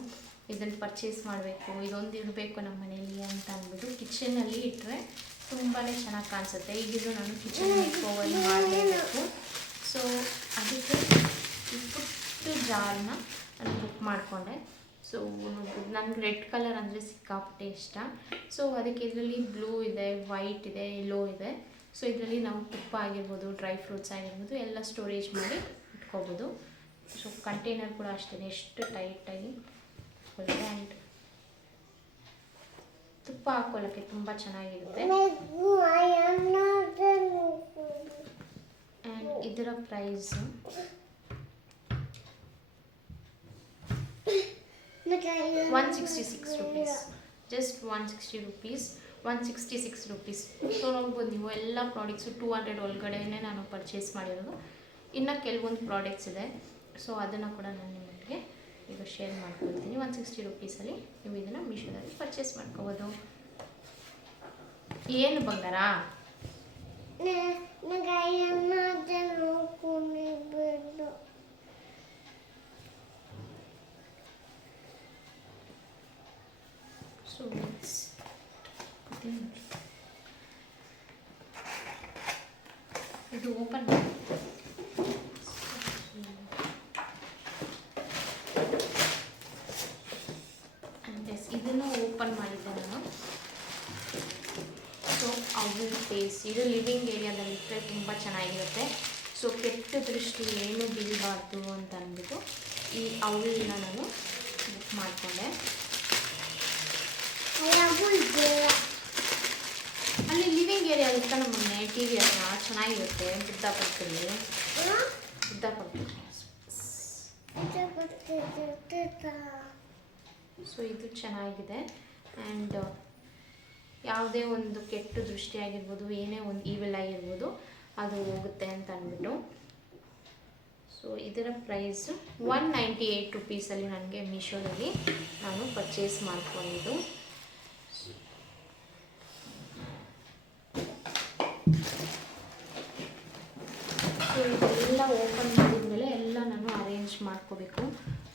ಇದನ್ನು ಪರ್ಚೇಸ್ ಮಾಡಬೇಕು, ಇದೊಂದು ಇರಬೇಕು ನಮ್ಮ ಮನೇಲಿ ಅಂತ ಅಂದ್ಬಿಟ್ಟು. ಕಿಚನಲ್ಲಿ ಇಟ್ಟರೆ ತುಂಬಾ ಚೆನ್ನಾಗಿ ಕಾಣಿಸುತ್ತೆ. ಈಗಿದ್ದು ನಾನು ಕಿಚನ್ ಮೇಕೋವರ್ ಮಾಡಲೇಬೇಕು. ಸೊ ಅದಕ್ಕೆ ಈ ಪುಟ್ಟ ಜಾರ್ನ ನಾನು ಬುಕ್ ಮಾಡಿಕೊಂಡೆ. ಸೊ ನನಗೆ ರೆಡ್ ಕಲರ್ ಅಂದರೆ ಸಿಕ್ಕಾಪಟ್ಟೆ ಇಷ್ಟ. ಸೊ ಅದಕ್ಕೆ ಇದರಲ್ಲಿ ಬ್ಲೂ ಇದೆ, ವೈಟ್ ಇದೆ, ಯೆಲ್ಲೋ ಇದೆ. ಸೊ ಇದರಲ್ಲಿ ನಾವು ತುಪ್ಪ ಆಗಿರ್ಬೋದು, ಡ್ರೈ ಫ್ರೂಟ್ಸ್ ಆಗಿರ್ಬೋದು ಎಲ್ಲ ಸ್ಟೋರೇಜ್ ಮಾಡಿ ಇಟ್ಕೋಬೋದು. ಸೊ ಕಂಟೈನರ್ ಕೂಡ ಅಷ್ಟೇ ಎಷ್ಟು ಟೈಟಾಗಿ ಆ್ಯಂಡ್ ತುಪ್ಪ ಹಾಕ್ಕೊಳ್ಳೋಕ್ಕೆ ತುಂಬ ಚೆನ್ನಾಗಿರುತ್ತೆ. ಆ್ಯಂಡ್ ಇದರ ಪ್ರೈಸು ₹166, ಜಸ್ಟ್ ₹166. ಸೊ ನೋಡ್ಬೋದು ನೀವು ಎಲ್ಲ ಪ್ರಾಡಕ್ಟ್ಸು 200 ಒಳಗಡೆನೇ ನಾನು ಪರ್ಚೇಸ್ ಮಾಡಿರೋದು. ಇನ್ನು ಕೆಲವೊಂದು ಪ್ರಾಡಕ್ಟ್ಸ್ ಇದೆ, ಸೊ ಅದನ್ನು ಕೂಡ ನಾನು ನಿಮಗೆ ಈಗ ಶೇರ್ ಮಾಡ್ಕೊಳ್ತೀನಿ. ₹160 ನೀವು ಇದನ್ನು ಮೀಶೋದಲ್ಲಿ ಪರ್ಚೇಸ್ ಮಾಡ್ಕೋಬೋದು. ಏನು ಬಂಗಾರ ಸೊ ಇದು ಓಪನ್ ಇದನ್ನು ಓಪನ್ ಮಾಡಿದ್ದೆ ನಾನು. ಸೊ ಅವ್ಲ್ ಪೇಸ್ಟ್ ಇದು ಲಿವಿಂಗ್ ಏರಿಯಾದಲ್ಲಿಟ್ಟರೆ ತುಂಬ ಚೆನ್ನಾಗಿರುತ್ತೆ. ಸೊ ಕೆಟ್ಟ ದೃಷ್ಟಿ ಏನು ಬೀಳಬಾರ್ದು ಅಂತ ಅಂದ್ಬಿಟ್ಟು ಈ ಅವ್ಲನ್ನ ನಾನು ಬುಕ್ ಮಾಡಿಕೊಂಡೆ. ಅಲ್ಲಿ ಲಿವಿಂಗ್ ಏರಿಯಾ ಇರ್ತಾ ನಮ್ಮ ಮನೆ ಟಿ ವಿ ಹತ್ರ ಚೆನ್ನಾಗಿರುತ್ತೆ. ಬುದ್ಧಾಪುರದಲ್ಲಿ ಸೊ ಇದು ಚೆನ್ನಾಗಿದೆ. ಆ್ಯಂಡ್ ಯಾವುದೇ ಒಂದು ಕೆಟ್ಟ ದೃಷ್ಟಿ ಆಗಿರ್ಬೋದು, ಏನೇ ಒಂದು ಈವೆಲ್ ಆಗಿರ್ಬೋದು ಅದು ಹೋಗುತ್ತೆ ಅಂತ ಅಂದ್ಬಿಟ್ಟು. ಸೊ ಇದರ ಪ್ರೈಸು ₹198 ನನಗೆ ಮೀಶೋದಲ್ಲಿ ನಾನು ಪರ್ಚೇಸ್ ಮಾಡ್ಕೊಂಡಿದ್ದು. ಸೊ ಇದೆಲ್ಲ ಓಪನ್ ಮಾಡಿದ್ಮೇಲೆ ಎಲ್ಲ ನಾನು ಅರೇಂಜ್ ಮಾಡ್ಕೋಬೇಕು.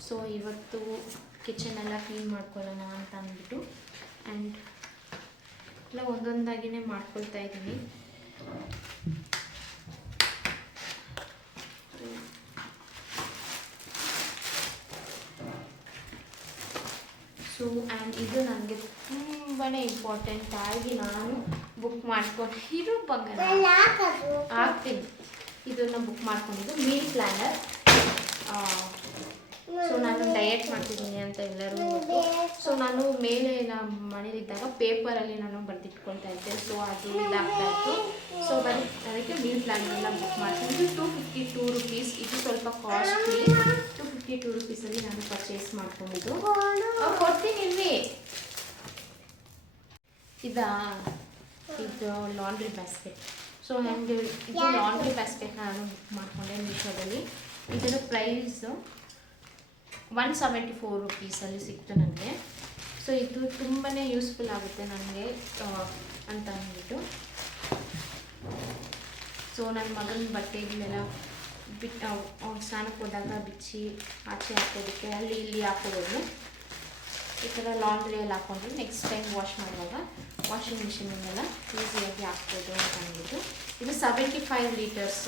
ಸೊ ಇವತ್ತು ಕಿಚನೆಲ್ಲ ಕ್ಲೀನ್ ಮಾಡ್ಕೊಳ್ಳೋಣ ಅಂತ ಅಂದ್ಬಿಟ್ಟು ಆ್ಯಂಡ್ ಎಲ್ಲ ಒಂದೊಂದಾಗಿಯೇ ಮಾಡ್ಕೊಳ್ತಾ ಇದ್ದೀನಿ. ಸೊ ಆ್ಯಂಡ್ ಇದು ನನಗೆ ತುಂಬಾ ಇಂಪಾರ್ಟೆಂಟ್ ಆಗಿ ನಾನು ಬುಕ್ ಮಾಡ್ಕೊಂಡು ಬಂಗಾರ ಆಗ್ತೀನಿ. ಇದನ್ನು ಬುಕ್ ಮಾಡ್ಕೊಂಡಿದ್ದು ಮೀಲ್ ಪ್ಲ್ಯಾನರ್. ಸೊ ನಾನು ಡಯಟ್ ಮಾಡ್ತಿದ್ದೀನಿ ಅಂತ ಎಲ್ಲರೂ ಗೊತ್ತು. ಸೊ ನಾನು ಮೇಲೆ ನಮ್ಮ ಮನೇಲಿದ್ದಾಗ ಪೇಪರಲ್ಲಿ ನಾನು ಬರೆದಿಟ್ಕೊಳ್ತಾ ಇದ್ದೆ. ಸೊ ಅದು ಇದಾಗ್ತಾ ಇತ್ತು. ಸೊ ಅದಕ್ಕೆ ಮೀಲ್ ಪ್ಲ್ಯಾನೆಲ್ಲ ಬುಕ್ ಮಾಡ್ತೀನಿ. ₹252. ಇದು ಸ್ವಲ್ಪ ಕಾಸ್ಟ್ಲಿ. ₹252 ನಾನು ಪರ್ಚೇಸ್ ಮಾಡ್ಕೊಂಡಿದ್ದು. ಕೊಡ್ತೀನಿ ಇಲ್ವಿ. ಇದು ಲಾಂಡ್ರಿ ಬ್ಯಾಸ್ಕೆಟ್. ಸೊ ನನಗೆ ಇದು ಲಾಂಡ್ರಿ ಬ್ಯಾಸ್ಕೆಟ್ನ ನಾನು ಬುಕ್ ಮಾಡಿಕೊಂಡೆ ಮೀಶೋದಲ್ಲಿ. ಇದರ ಪ್ರೈಸು ₹174 ಸಿಕ್ತು ನನಗೆ. ಸೊ ಇದು ತುಂಬಾ ಯೂಸ್ಫುಲ್ ಆಗುತ್ತೆ ನನಗೆ ಅಂತ ಅಂದ್ಬಿಟ್ಟು. ಸೊ ನನ್ನ ಮಗನ ಬಟ್ಟೆಗಳೆಲ್ಲ ಅವ್ನು ಸ್ನಾನಕ್ಕೆ ಹೋದಾಗ ಬಿಚ್ಚಿ ಆಚೆ ಹಾಕೋದಕ್ಕೆ ಅಲ್ಲಿ ಇಲ್ಲಿ ಹಾಕೋಬೋದು. ಈ ಥರ ಲಾಂಡ್ರಿಯಲ್ಲಿ ಹಾಕೊಂಡ್ರೆ ನೆಕ್ಸ್ಟ್ ಟೈಮ್ ವಾಶ್ ಮಾಡುವಾಗ ವಾಷಿಂಗ್ ಮಿಷಿನಿಂದೆಲ್ಲ ಈಸಿಯಾಗಿ ಹಾಕ್ಬೋದು ಅಂತ ಅಂದ್ಬಿಟ್ಟು. ಇದು 75 ಲೀಟರ್ಸ್,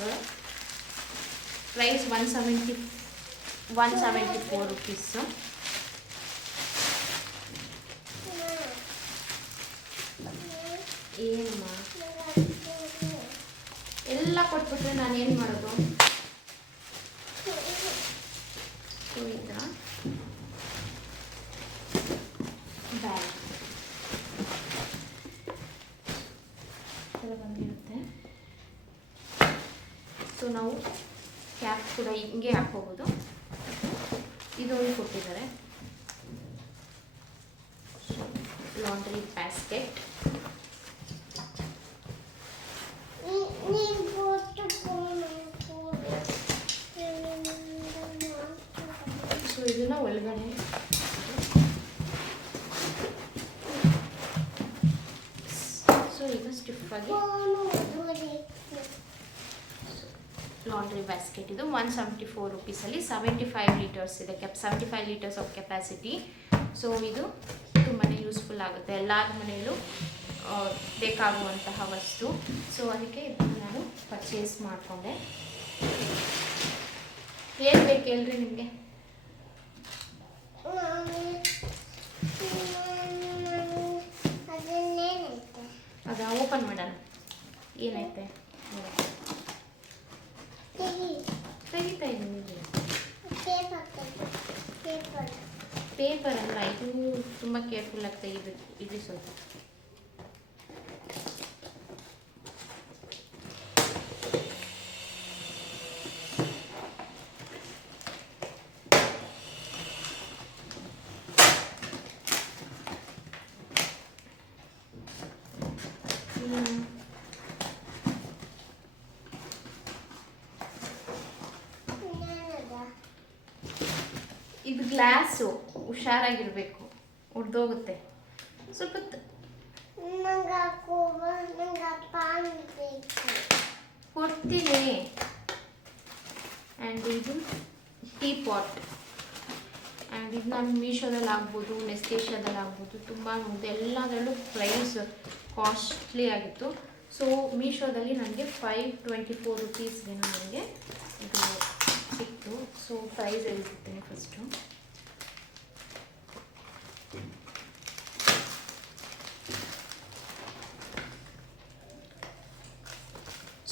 ಪ್ರೈಸ್ 174 ರುಪೀಸು. ಏನಮ್ಮ ಎಲ್ಲ ಕೊಟ್ಬಿಟ್ರೆ ನಾನು ಏನು ಮಾಡೋದು? ಸೊ ಈ ಥರ ಬ್ಯಾಗ್ ಥರ ಬಂದಿರುತ್ತೆ. ಸೊ ನಾವು ಕ್ಯಾಪ್ ಕೂಡ ಹಿಂಗೆ ಹಾಕ್ಕೋಬೋದು. ಇದೊಂದು ಕೊಟ್ಟಿದ್ದಾರೆ, ಲಾಂಡ್ರಿ ಬ್ಯಾಸ್ಕೆಟ್. ಸೊ ಇದನ್ನ ಒಳಗಡೆ ಸೊ ಈಗ ಸ್ಟಿಫಾಗಿ ಲಾಂಡ್ರಿ ಬ್ಯಾಸ್ಕೆಟ್ ಇದು 174 ರುಪೀಸಲ್ಲಿ 75 ಲೀಟರ್ಸ್ ಇದೆ. 75 ಲೀಟರ್ಸ್ ಆಫ್ ಕೆಪಾಸಿಟಿ. ಸೊ ಇದು ತುಂಬಾ ಯೂಸ್ಫುಲ್ ಆಗುತ್ತೆ, ಎಲ್ಲರ ಮನೆಯಲ್ಲೂ ಬೇಕಾಗುವಂತಹ ವಸ್ತು. ಸೊ ಅದಕ್ಕೆ ಇದನ್ನು ನಾನು ಪರ್ಚೇಸ್ ಮಾಡಿಕೊಂಡೆ. ಏನು ಬೇಕು ಹೇಳ್ರಿ ನಿಮಗೆ? ಅದ ಓಪನ್ ಮಾಡೋಣ. ಏನೈತೆ ತೆಗಿತಾ ಇದ್ದೀನಿ. ಪೇಪರ್ ಅಲ್ಲ, ಇದು ತುಂಬ ಕೇರ್ಫುಲ್ಲಾಗಿ ತೆಗಿಬೇಕು. ಇದು ಸ್ವಲ್ಪ ಇದು ಗ್ಲಾಸು ಹುಷಾರಾಗಿರ್ಬೇಕು, ಉಡ್ದೋಗುತ್ತೆ ಸ್ವಲ್ಪ. ಕೊಡ್ತೀನಿ. ಆ್ಯಂಡ್ ಇದು ಟೀ ಪಾಟ್. ಆ್ಯಂಡ್ ಇದು ನಾನು ಮೀಶೋದಲ್ಲಿ ಆಗ್ಬೋದು, ನೆಸ್ಟೇಷಿಯಾದಲ್ಲಿ ಆಗ್ಬೋದು, ತುಂಬ ಎಲ್ಲದರಲ್ಲೂ ಪ್ರೈಸ್ ಕಾಸ್ಟ್ಲಿ ಆಗಿತ್ತು. ಸೊ ಮೀಶೋದಲ್ಲಿ ನನಗೆ 524 ರುಪೀಸ್ಗೆ ನನಗೆ ಇದು ಸಿಕ್ತು. ಸೊ ಪ್ರೈಸ್ ಹೇಳ್ತೀನಿ ಫಸ್ಟು.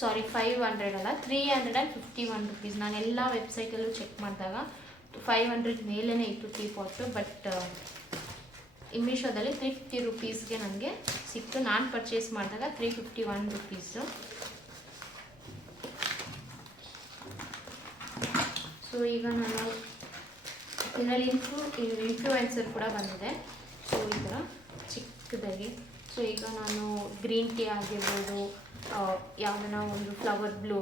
ಸಾರಿ 500 ಅಲ್ಲ, 351 ರುಪೀಸ್. ನಾನು ಎಲ್ಲ ವೆಬ್ಸೈಟಲ್ಲೂ ಚೆಕ್ ಮಾಡಿದಾಗ 500 ಮೇಲೇ ಇತ್ತು ಟೀ ಪಾಟು. ಬಟ್ ಈ ಮೀಶೋದಲ್ಲಿ 350 ರುಪೀಸ್ಗೆ ನನಗೆ ಸಿಕ್ತು. ನಾನು ಪರ್ಚೇಸ್ ಮಾಡಿದಾಗ 351 ರುಪೀಸು. ಸೊ ಈಗ ನಾನು ಇದರಲ್ಲಿ ಇನ್ಫ್ಲೂಯೆನ್ಸರ್ ಕೂಡ ಬಂದಿದೆ. ಸೊ ಈ ಥರ ಚಿಕ್ಕದಾಗಿ. ಸೊ ಈಗ ನಾನು ಗ್ರೀನ್ ಟೀ ಆಗಿರ್ಬೋದು, ಯಾವುದನ್ನ ಒಂದು ಫ್ಲವರ್ ಬ್ಲೂ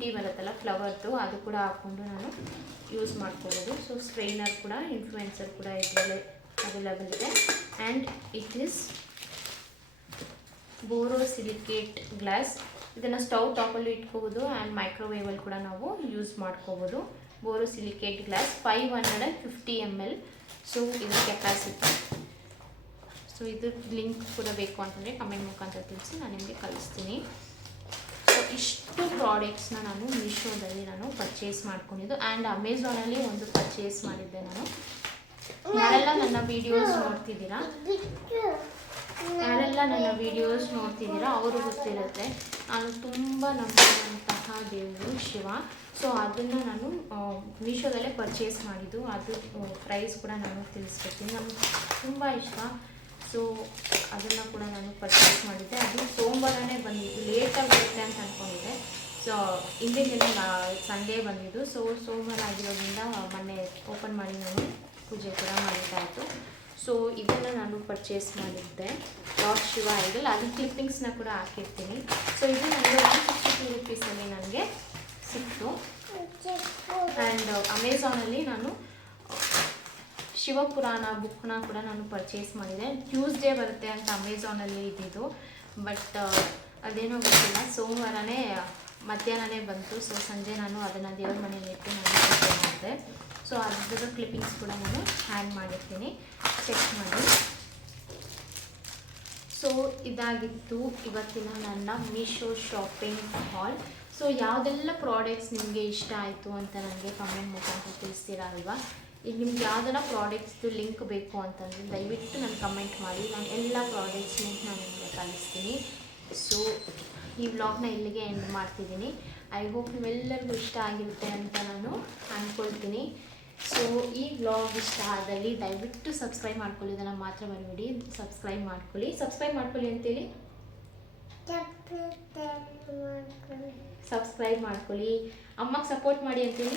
ಟೀ ಬರುತ್ತಲ್ಲ ಫ್ಲವರ್ದು, ಅದು ಕೂಡ ಹಾಕ್ಕೊಂಡು ನಾನು ಯೂಸ್ ಮಾಡ್ಕೋಬೋದು. ಸೊ ಸ್ಟ್ರೈನರ್ ಕೂಡ, ಇನ್ಫ್ಲೂಯೆನ್ಸರ್ ಕೂಡ ಇದರಲ್ಲಿ ಅವೈಲಬಲ್ ಇದೆ. And it is borosilicate glass. ಇದನ್ನು ಸ್ಟವ್ ಟಾಪಲ್ಲೂ ಇಟ್ಕೋಬೋದು ಆ್ಯಂಡ್ ಮೈಕ್ರೋವೇವಲ್ಲಿ ಕೂಡ ನಾವು ಯೂಸ್ ಮಾಡ್ಕೋಬೋದು. Borosilicate glass 550 ml. ಸೊ ಇದು ಕೆಪಾಸಿಟಿ. ಸೊ ಇದು ಲಿಂಕ್ ಕೂಡ ಬೇಕು ಅಂತಂದರೆ ಕಮೆಂಟ್ ಮುಖಾಂತರ ತಿಳಿಸಿ, ನಾನು ನಿಮಗೆ ಕಳಿಸ್ತೀನಿ. ಸೊ ಇಷ್ಟು ಪ್ರಾಡಕ್ಟ್ಸ್ನ ನಾನು ಮೀಶೋದಲ್ಲಿ ನಾನು ಪರ್ಚೇಸ್ ಮಾಡ್ಕೊಂಡಿದ್ದು. ಆ್ಯಂಡ್ ಅಮೆಝಾನಲ್ಲಿ ಒಂದು ಪರ್ಚೇಸ್ ಮಾಡಿದ್ದೆ ನಾನು. ಯಾರೆಲ್ಲ ನನ್ನ ವೀಡಿಯೋಸ್ ನೋಡ್ತಿದ್ದೀರಾ ಅವರು ಗೊತ್ತಿರುತ್ತೆ, ನಾನು ತುಂಬ ನಂಬಿರುವಂತಹ ದೇವರು ಶಿವ. ಸೊ ಅದನ್ನು ನಾನು ಮೀಶೋದಲ್ಲೇ ಪರ್ಚೇಸ್ ಮಾಡಿದ್ದು. ಅದು ಪ್ರೈಸ್ ಕೂಡ ನಾನು ತಿಳಿಸ್ಕೊಡ್ತೀನಿ. ನನಗೆ ತುಂಬ ಇಷ್ಟ. ಸೊ ಅದನ್ನು ಕೂಡ ನಾನು ಪರ್ಚೇಸ್ ಮಾಡಿದ್ದೆ. ಅದು ಸೋಮವಾರನೇ ಬಂದಿದ್ದು, ಲೇಟಾಗಿ ಬರುತ್ತೆ ಅಂತ ಅಂದ್ಕೊಂಡಿದ್ದೆ. ಸೊ ಹಿಂದಿನ ದಿನ ಸಂಡೇ ಬಂದಿದ್ದು. ಸೊ ಸೋಮವಾರ ಆಗಿರೋದ್ರಿಂದ ಮೊನ್ನೆ ಓಪನ್ ಮಾಡಿ ನಾನು ಪೂಜೆ ಕೂಡ ಮಾಡಿದ್ದಾಯಿತು. ಸೊ ಇದನ್ನು ನಾನು ಪರ್ಚೇಸ್ ಮಾಡಿದ್ದೆ, ಲಾರ್ಡ್ ಶಿವ ಐಡಲ್. ಅದು ಕ್ಲಿಪ್ಪಿಂಗ್ಸ್ನ ಕೂಡ ಹಾಕಿರ್ತೀನಿ. ಸೊ ಇದು ನನಗೆ 152 ರುಪೀಸಲ್ಲಿ ನನಗೆ ಸಿಕ್ತು. ಆ್ಯಂಡ್ ಅಮೆಝಾನಲ್ಲಿ ನಾನು ಶಿವಪುರಾಣ ಬುಕ್ನ ಕೂಡ ನಾನು ಪರ್ಚೇಸ್ ಮಾಡಿದೆ. ಟ್ಯೂಸ್ಡೇ ಬರುತ್ತೆ ಅಂತ ಅಮೆಝಾನಲ್ಲಿ ಇದ್ದಿದ್ದು. ಬಟ್ ಅದೇನೋ ಗೊತ್ತಿಲ್ಲ, ಸೋಮವಾರನೇ ಮಧ್ಯಾಹ್ನನೇ ಬಂತು. ಸೊ ಸಂಜೆ ನಾನು ಅದನ್ನು ದೇವ್ರ ಮನೇಲಿ ಇಟ್ಟು ನಾನು ಪೂಜೆ ಮಾಡಿದೆ. ಸೊ ಅದ್ರ ಕ್ಲಿಪ್ಪಿಂಗ್ಸ್ ಕೂಡ ನಾನು ಆ್ಯಡ್ ಮಾಡಿರ್ತೀನಿ, ಚೆಕ್ ಮಾಡಿ. ಸೊ ಇದಾಗಿತ್ತು ಇವತ್ತಿನ ನನ್ನ ಮೀಶೋ ಶಾಪಿಂಗ್ ಹಾಲ್. ಸೊ ಯಾವುದೆಲ್ಲ ಪ್ರಾಡಕ್ಟ್ಸ್ ನಿಮಗೆ ಇಷ್ಟ ಆಯಿತು ಅಂತ ನನಗೆ ಕಮೆಂಟ್ ಮುಖಾಂತರ ತಿಳಿಸ್ತೀರಾ ಅಲ್ವಾ. ಈಗ ನಿಮ್ಗೆ ಯಾವುದೆಲ್ಲ ಪ್ರಾಡಕ್ಟ್ಸ್ದು ಲಿಂಕ್ ಬೇಕು ಅಂತಂದರೆ ದಯವಿಟ್ಟು ನಾನು ಕಮೆಂಟ್ ಮಾಡಿ, ನಾನು ಎಲ್ಲ ಪ್ರಾಡಕ್ಟ್ಸ್ ಲಿಂಕ್ ನಾನು ನಿಮಗೆ ಕಳಿಸ್ತೀನಿ. ಸೊ ಈ ವ್ಲಾಗ್ನ ಇಲ್ಲಿಗೆ ಎಂಡ್ ಮಾಡ್ತಿದ್ದೀನಿ. ಐ ಹೋಪ್ ನಿಮ್ಮೆಲ್ಲರಿಗೂ ಇಷ್ಟ ಆಗಿರುತ್ತೆ ಅಂತ ನಾನು ಅಂದ್ಕೊಳ್ತೀನಿ. ಸೊ ಈ ವ್ಲಾಗ್ ಇಷ್ಟ ಆದಲ್ಲಿ ದಯವಿಟ್ಟು ಸಬ್ಸ್ಕ್ರೈಬ್ ಮಾಡ್ಕೊಳ್ಳಿ, ಇದನ್ನು ಮಾತ್ರ ಬರಬೇಡಿ, ಸಬ್ಸ್ಕ್ರೈಬ್ ಮಾಡ್ಕೊಳ್ಳಿ ಅಂತೇಳಿ ಸಬ್ಸ್ಕ್ರೈಬ್ ಮಾಡ್ಕೊಳ್ಳಿ. ಅಮ್ಮಗೆ ಸಪೋರ್ಟ್ ಮಾಡಿ ಅಂತೇಳಿ,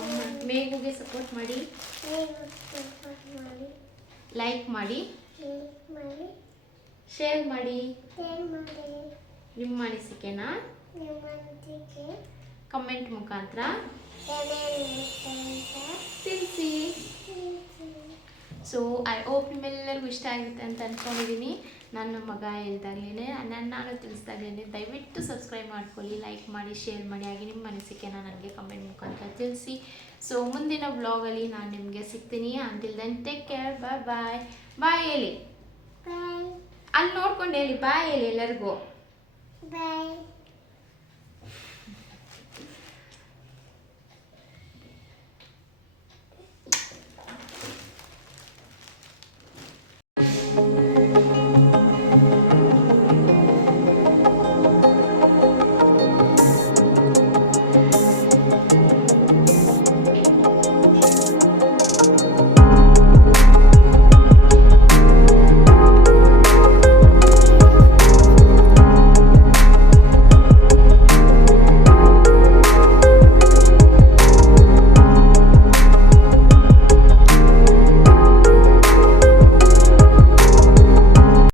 ಅಮ್ಮ ಮೇಗುಗೆ ಸಪೋರ್ಟ್ ಮಾಡಿ, ಲೈಕ್ ಮಾಡಿ, ಶೇರ್ ಮಾಡಿ. ನಿಮ್ಮ ಅನಿಸಿಕೆನ ಕಮೆಂಟ್ ಮುಖಾಂತರ ತಿಳಿಸಿ. ಸೊ ಐ ಹೋಪ್ ನಿಮ್ಮೆಲ್ಲರಿಗೂ ಇಷ್ಟ ಆಗುತ್ತೆ ಅಂತ ಅಂದ್ಕೊಂಡಿದ್ದೀನಿ. ನನ್ನ ಮಗ ಹೇಳ್ದಾಗಲೇ ನಾನು ತಿಳಿಸ್ದಾಗಲೇ ದಯವಿಟ್ಟು ಸಬ್ಸ್ಕ್ರೈಬ್ ಮಾಡ್ಕೊಳ್ಳಿ, ಲೈಕ್ ಮಾಡಿ, ಶೇರ್ ಮಾಡಿ, ಹಾಗೆ ನಿಮ್ಮ ಅನಿಸಿಕೆನ ನನಗೆ ಕಮೆಂಟ್ ಮುಖಾಂತರ ತಿಳಿಸಿ. ಸೊ ಮುಂದಿನ ವ್ಲಾಗಲ್ಲಿ ನಾನು ನಿಮಗೆ ಸಿಗ್ತೀನಿ. ಅಂಟಿಲ್ ದೆನ್ ಟೇಕ್ ಕೇರ್, ಬಾಯ್ ಬಾಯ್. ಬಾಯ್ ಹೇಳಿ, ಅಲ್ಲಿ ನೋಡ್ಕೊಂಡು ಹೇಳಿ, ಬಾಯ್ ಹೇಳಿ ಎಲ್ಲರಿಗೂ. ಬಾಯ್.